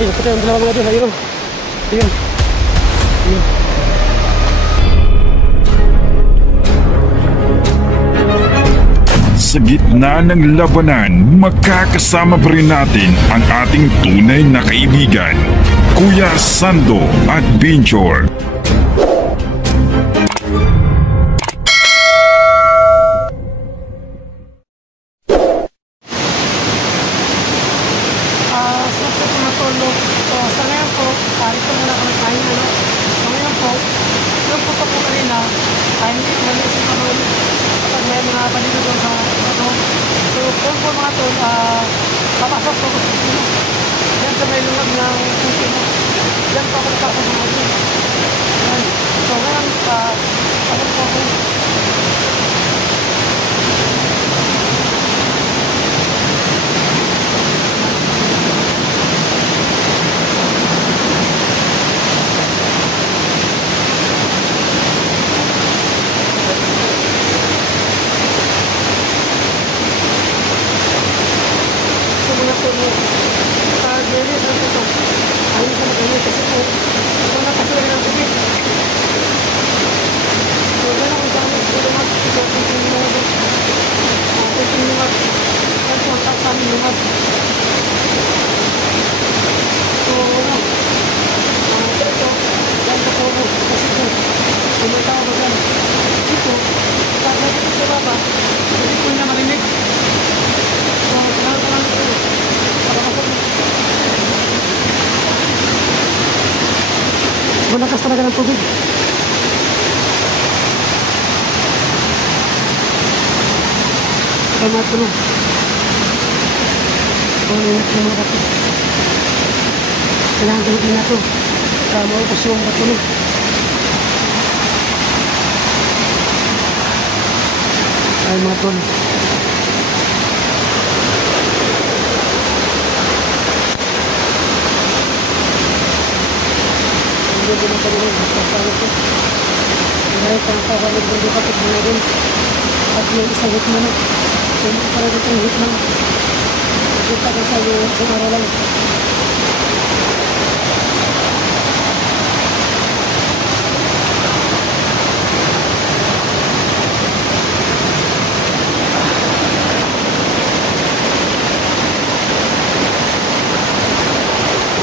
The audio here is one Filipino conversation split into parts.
Ayun, kita yung dalawa mga doon. Ayun. Ayun. Ayun. Sa gitna ng labanan, magkakasama pa rin natin ang ating tunay na kaibigan, Kuya Sando at Binjor. Papasok ko yan sa may lungag ng puti mo. Yan pa ako nakasok mo. So ngayon, pasok ko ako. Malakas talaga ng tubig. Salamat po. Kailangan gawin na ito. Para maupos yung patulog. Ay mga tol. Hindi na pagulog. Pagpapalog ko. May pangpapalog din yung kapit mo rin. At yung isang hit mo na. Kung parang itong hit mo. Kita ko sa yung araw lang.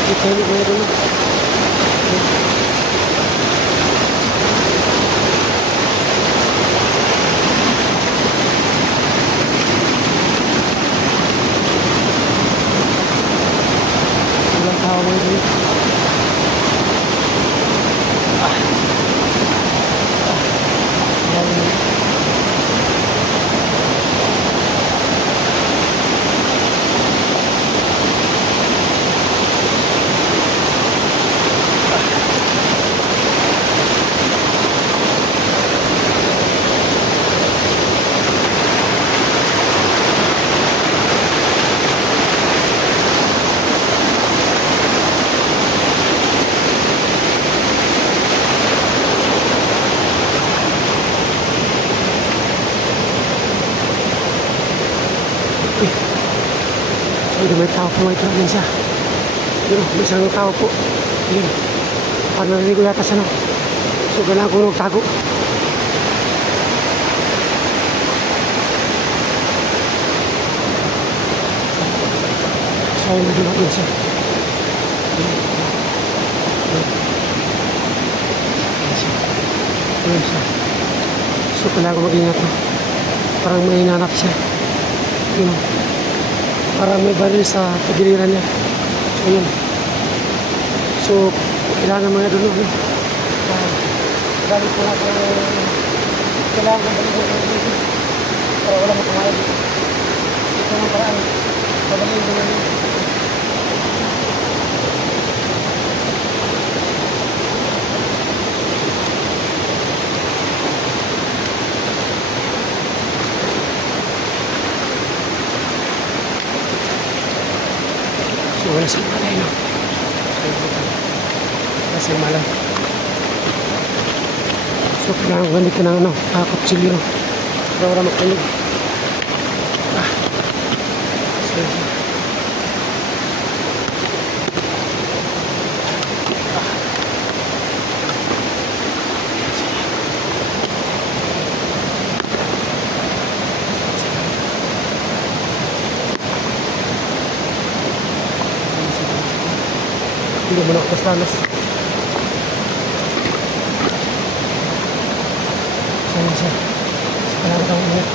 Kita niyo mayroon na. May tao po ito din siya. Yun, may isang tao po. Yun. Parang narinig ko yata siya, no? So, kailangan ko magtago. So, ayun, nagulak din siya. Ayun siya. So, kailangan ko mag-ingat, no? Parang may hinanap siya. Yun. Parang may baril sa pagiliran niya. So yun. So kailangan mga dulo. Galit ko na kailangan ko balik mo para wala makamaya dito. Ito ang paraan. Pabaliin ko na yun. Wala sa malay, no? Wala sa malay. So, kailangan ganit ka ng kutsilyo, no? Para wala magkalig. So, Hindi mo na ako dalos. So yun siya. So kailangan akong ingat.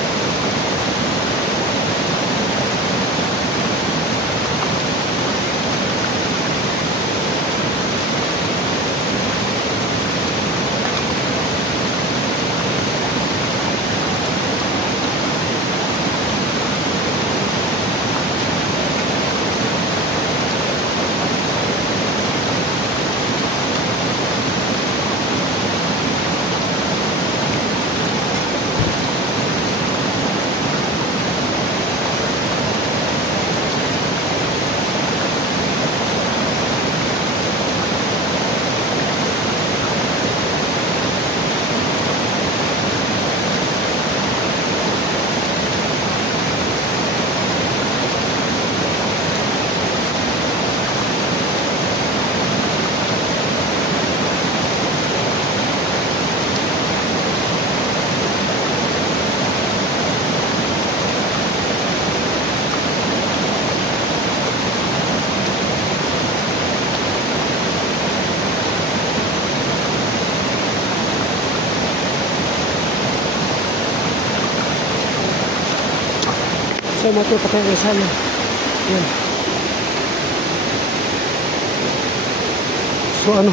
So mati patay ng sana. Yan. So ano?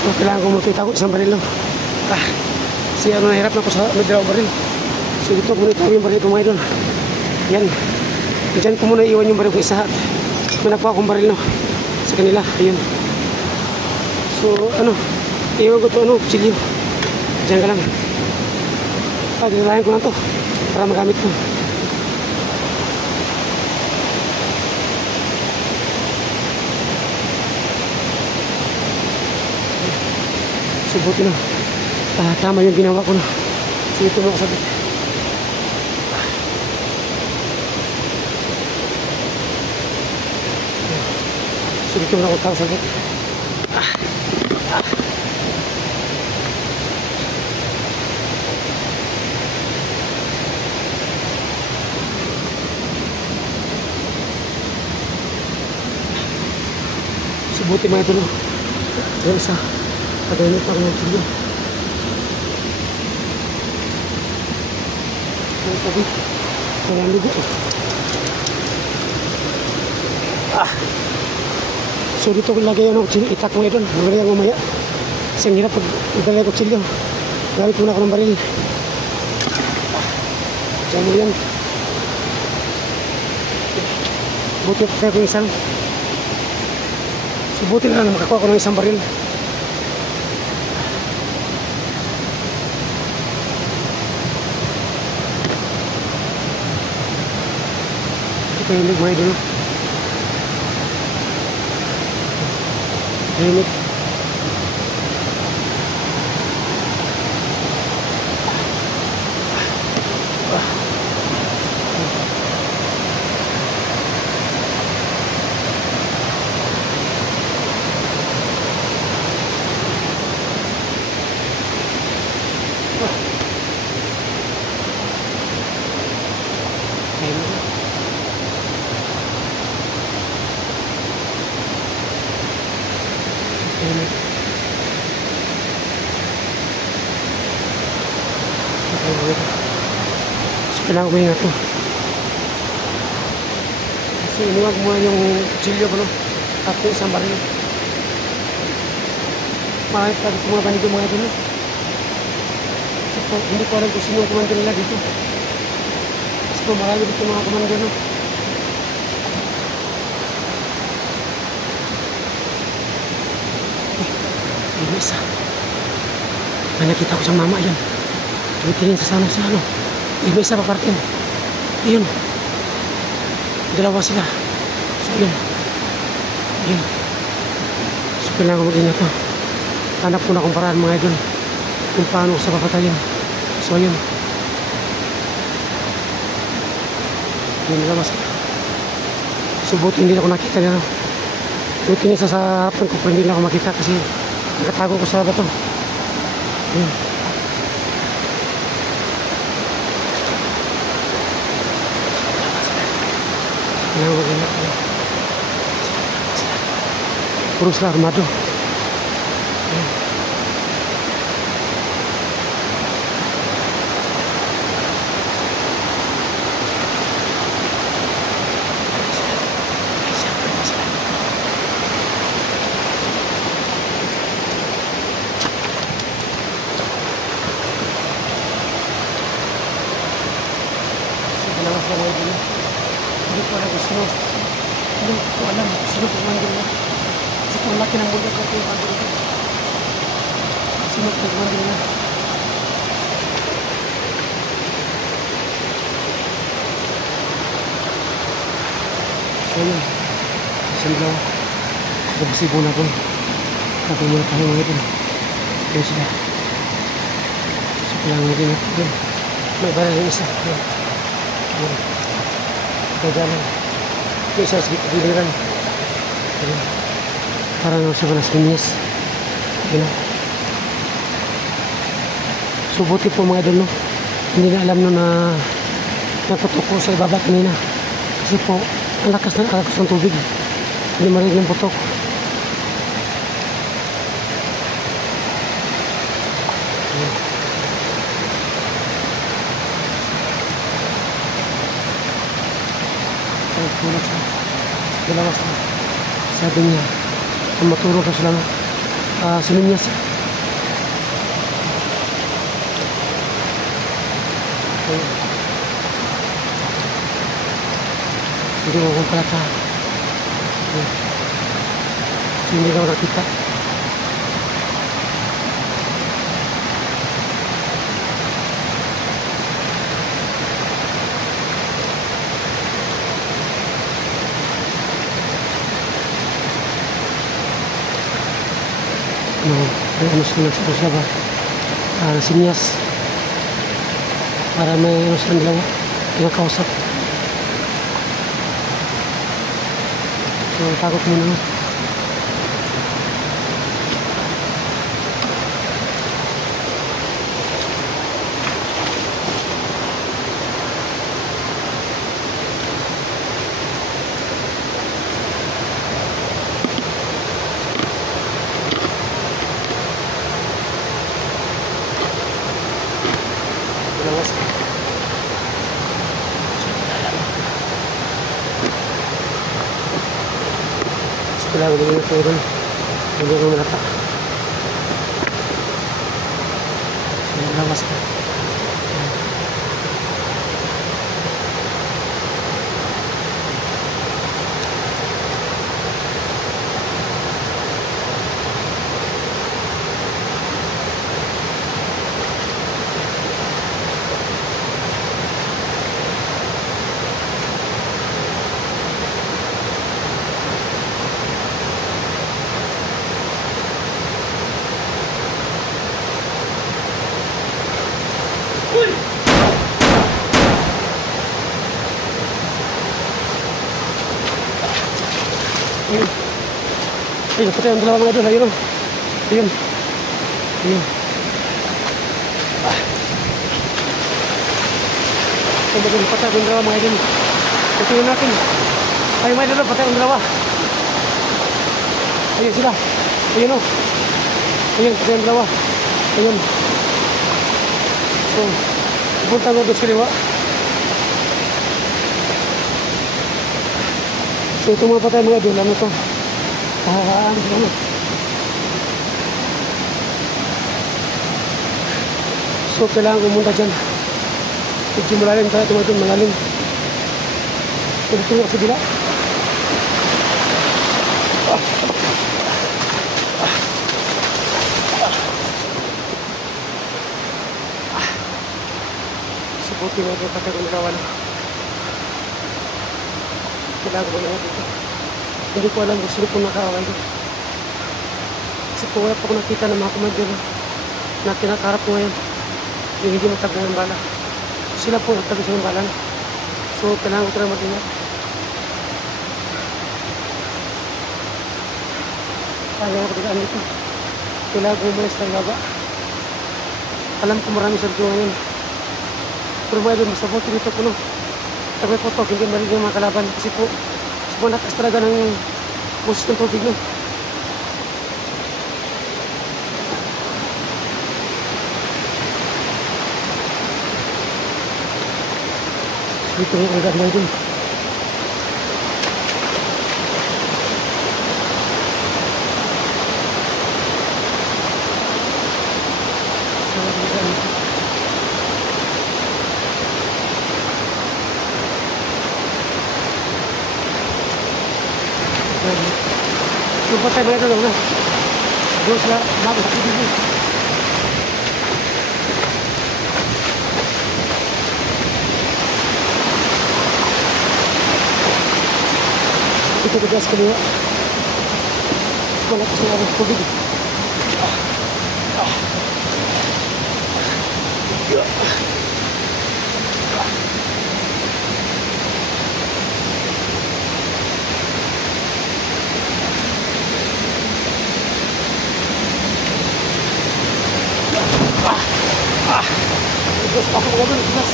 So kailangan ko makita ko isang baril. Si ano nahirap na ko sa dalawang baril. So dito ko muna itawin yung baril ko mga idol. Yan. Diyan ko muna iwan yung baril ko isa. May nakuha akong baril no. Sa kanila. Ayun. So ano? Iwan ko ito ano, kutsilyo. Diyan ka lang. Dinalayan ko lang ito para magamit ko. So buti na. Tama yung ginawa ko na. So ito mo kasabit. So dito mo na ako kakasabit. Buti mga ito no. Yung isa pagayunit ako ng kilo. Yung sabi walang ligo. So dito ko lagay yung kutsilyo. Itak mga ito. Magaling ang mamaya. Kasi ang hirap pag italagay kutsilyo. Gamit muna ako ng baril. Diyan mo yan. Buti tayo ko yung isang. Subutin na lang makakuha ko ng isang baril. Ito yung lig mga idol. Helmet. So kailangan ko ingat to. So inuwag mo yung kutsilyo ko no. At yung isang baril. Marami pa dito mga bandido mga ito no. So hindi ko alam kung sino ang komando nila dito. So marami dito mga komando no. Yung isa. May nakita ko siyang mama yan. Tumitingin sa sana sa ano. Yung isa pa parting. Yun. Dalawa sila. So yun. Yun. So kailangan ko mag-ingat to. Hanap ko na kung paraan mga idol. Kung paano sa papatayin. So yun. Yun dalawa sila. So buti hindi ako nakita nila. Buti nisa sa harapan ko pero hindi lang ako makita kasi nakatago ko sa bato. Yun. Puro sila armado. Hindi ko alam kung sino. Hindi ko alam kung sino pagmandil na. Kasi kung laki ng bundok natin yung mandil na. Sino pagmandil na. So yun. Sandlaw. Nagsibo na ko. Tapos muna tayo mga ito. Kaya sila. So kailangan natin yun. May baril yung isa. Yun. Yun. Kagalan. Yung isa sa giliran. Ayun. Parang nasa Las Piñas. Ayun. So buti po mga idol, no? Hindi na alam no na naputok ko sa ibaba kanina. Kasi po, ang lakas ng tubig. Hindi marinig yung putok. Ayun. Tulog siya. Dalawa siya. Sabi niya, kung matulog ka sila, sininyas. Hindi ko kung palata. Hindi ka nakita. No, ano sila ba? Sinyas. Para may ano silang dalawa. Pinakausap. So, takot muna nga. Lawas. Setelah begini turun, menjaga merata. Lawas. Ayun, patay ang dalawa mga idol. Ayun. Ayun. Ayun. Ayun, patay ang dalawa mga idol. Ituloy natin. Ayun mga idol, patay ang dalawa. Ayun sila. Ayun o. Ayun, patay ang dalawa. Ayun. So, pupunta mo doon sa liwa. So, ito mga patay mga idol. Ano to? Ano? So, kailangan pumunta dyan. Medyo malalim tayo, tumatun malalim. Pagtungo sa bila. Subuti mo ito patagong kawan. Kailangan ko na dito. Hindi ko alam kung sino po nakaway ko. Kasi po wala pa ako nakita ng mga komandero na kinakarap ko ngayon. Yung hindi matagong ng bala. Sila po nagtagos ng bala na. So kailangan ko na mag-ingat. Kaya ko tagaan dito. Kailangan ko umalis ng baba. Alam ko marami sa video ngayon. Pero mga doon, basta po tinito ko no. Tabi po to, hindi marinig yung mga kalaban. Kasi po, sobrang lakas talaga ng boses ng tubig no. Dito yung agad mga idol. Lupa tayo mga idol na. Doon sila bago sa PBB. Ito ke gas kaliwa. Malakas na ang tubig. Gas ako mga idol, gas.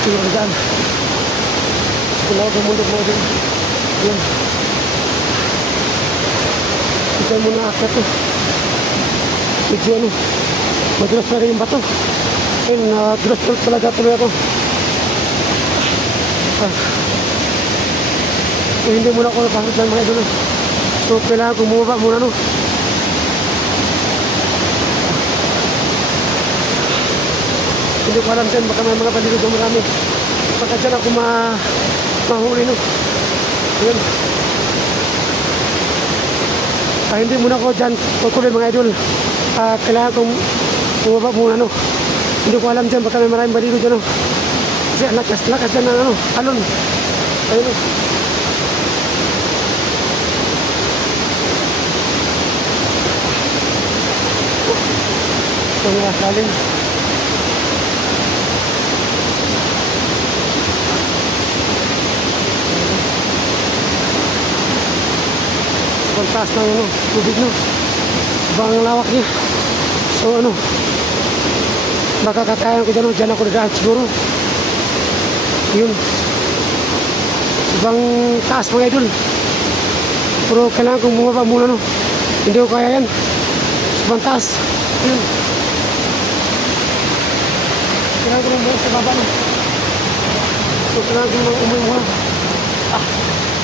Ito yung agad. Kulawag ang mundo mga idol. Yan. Ito yung muna akit to. Medyo ano, madulas talaga yung bato. Ayun, nadulas talaga tuloy ako. So hindi muna ako napakit dyan mga idol. So kailangan kong bumaba muna no. Hindi ko alam dyan, baka may mga baligo dyan marami. Baka dyan ako mahuli no. Ayan. Hindi muna ako dyan kukulit mga idol. Kailangan kong bumaba muna no. Hindi ko alam dyan, baka may maraming baligo dyan no. Kasi lakas dyan na ano, alon. Ayun no. Ito nga kaling. Sobrang taas ng ano, tubig no. Sobrang lawak niya. So ano, baka kakayan ko dyan no, dyan ako nadaan siguro. Yun. Sobrang taas mga idol. Pero kailangan kong bumaba muna no. Hindi ko kaya yan. Sobrang taas. Yun. Kailangan ko lang buhay sa baba no. So kailangan ko lang umuwi muna.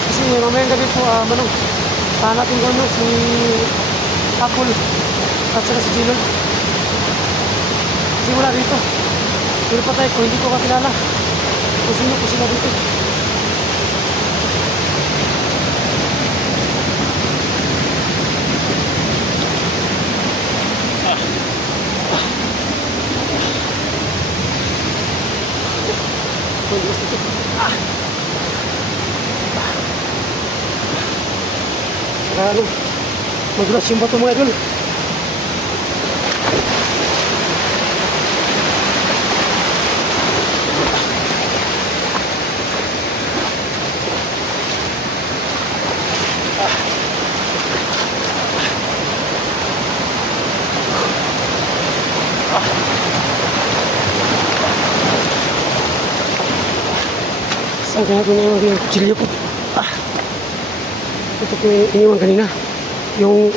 Kasi mamayang gabi po manong hanapin ko no si Apple at saka si Gino. Kasi wala dito. Pero patay ko, hindi ko kakilala kung sino po sila dito. Ano, madulas yung bato mga idol. Saan kaya ko na yung kutsilyo ko? Ito ko iniwan kanina. Yung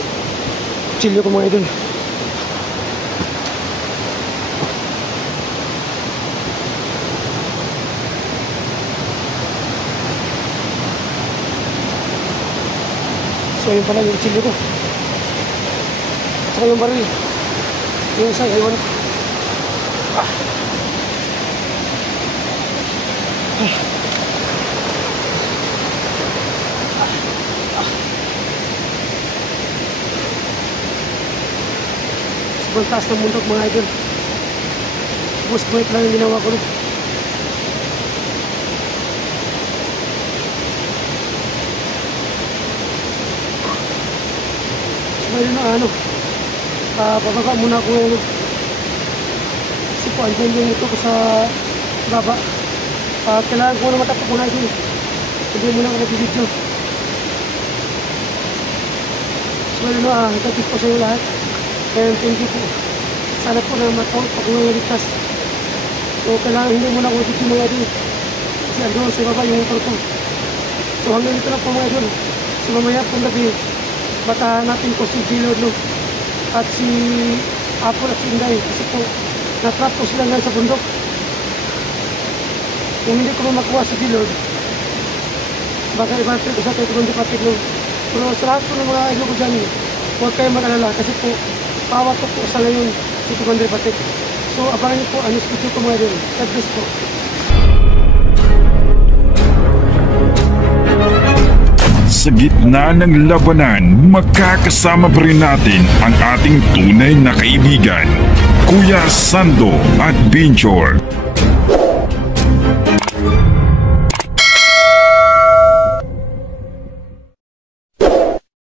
kutsilyo ko mga idol. So yun pala yung kutsilyo ko. Saka yung baril. Yung isa, iwan. Sobrang taas ng bundok mga idol. Bus point lang yung ginawa ko rin. Ngayon na ano, bababa muna ako ngayon. Kasi po, andyan yung ito ko sa baba. Kailangan ko na matapok muna idol. Hindi muna ako nag-video. So ngayon na, nagkakis po sa iyo lahat. And thank you po. Sana po na matawag pa kung naligtas. So kailangan hindi muna ako dito mga idol. Kasi andun sa baba yung motor ko. So hanggang dito lang po mga idol. So mamaya pong gabi, batahan natin po si Gilod, no? At si Apple at si Inday. Kasi po, natrap po sila nga sa bundok. Kung hindi ko makuha si Gilod, baka i-battery ko sa atin kung hindi patig, no? Pero sa lahat po ng mga ilo ko dyan, huwag kayong mag-alala kasi po, pawat ko po sa ngayon si Commander Patik. So abangan niyo po ang news video ko mga idol. God bless po. Sa gitna ng labanan, magkakasama pa rin natin ang ating tunay na kaibigan, Kuya Sando at Binchor.